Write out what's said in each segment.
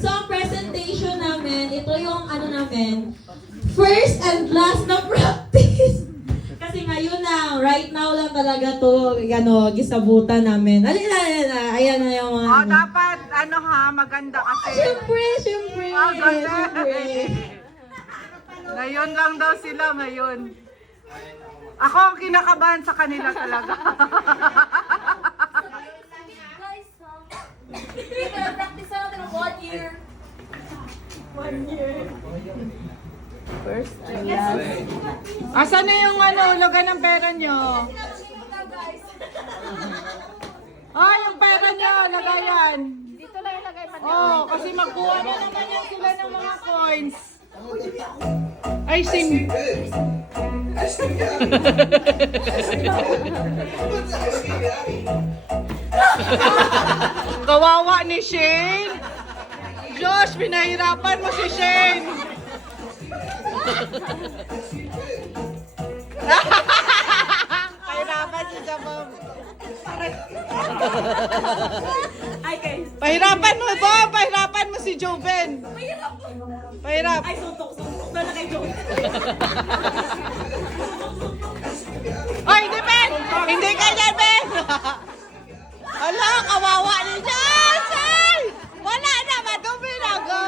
So, ang presentation namin, ito yung ano namin, first and last na practice. Kasi ngayon na, right now lang talaga to, gisabutan namin. Ayan na yung mga... Oh, dapat, maganda kasi. Siyempre. Ganda. Siyempre. Ngayon lang daw sila, ngayon. Ako ang kinakabahan sa kanila talaga. Practice na natin 1 year. 1 year. First and last. Asan na yung hulugan ng pera nyo? Yung pera nyo, lagayan. Dito lang ilagay pa. Kasi magkuha na naman yan sila ng mga coins. Ay, sim. Kawawa ni Shane. Josh, pinahirapan mo si Shane. Pahirapan si Jabom. Pahirapan mo, Bob. Pahirapan mo si Joven. Pahirap. Ay, suntok na lang kay Joe. Ay, hindi, Ben! Hindi ganyan, Ben! Hala, kawawa ni Josh! Ay! Wala na, madumi na, go!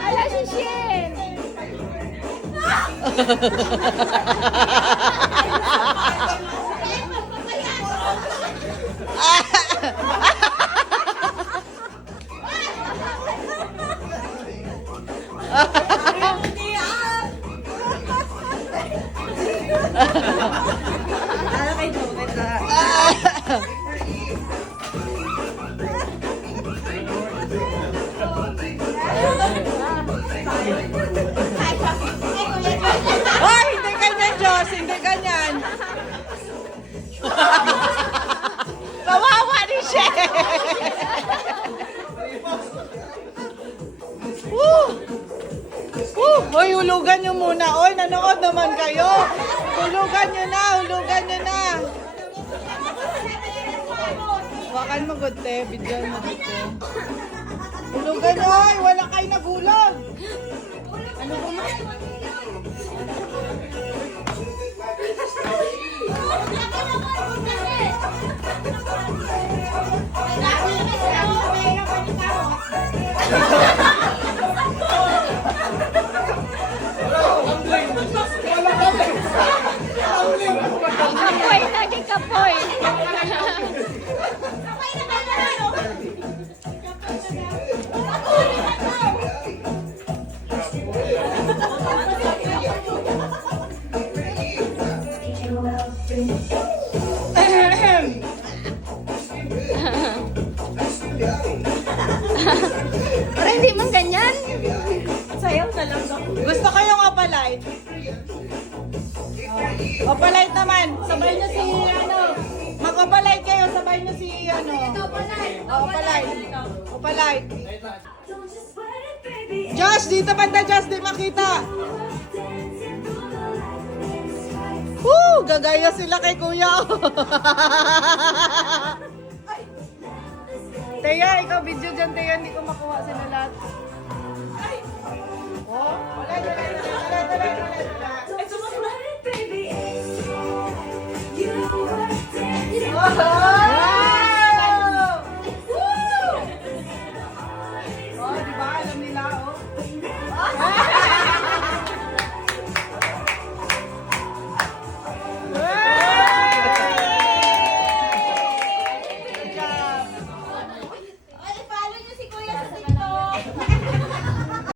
Ala si Shen! Ala kay Joe, Ay, hindi ganyan, Diyos! Hindi ganyan! Kawawa ni Shen! Woo! Woo! Hoy, hulugan nyo muna. Oy, nanood naman kayo. Hulugan nyo na, hulugan nyo na. Wakan mo, Gote. Bidyan mo, Gote. Hulugan nyo, ay! Wala kayo nagulog! Ano ba mo? Kapoy, naging kapoy. Para hindi man ganyan. Sayaw na lang ako. Gusto ko yung opalite. Opalite naman. Sabay nyo si mag-opalite kayo. Sabay nyo si Opalite. Opalite. Josh, dito banda, Josh. Di makita. Woo! Gagaya sila kay Kuya. Teya, ikaw video dyan, Teya. Hindi ko makuha sila lahat. Oh, wala.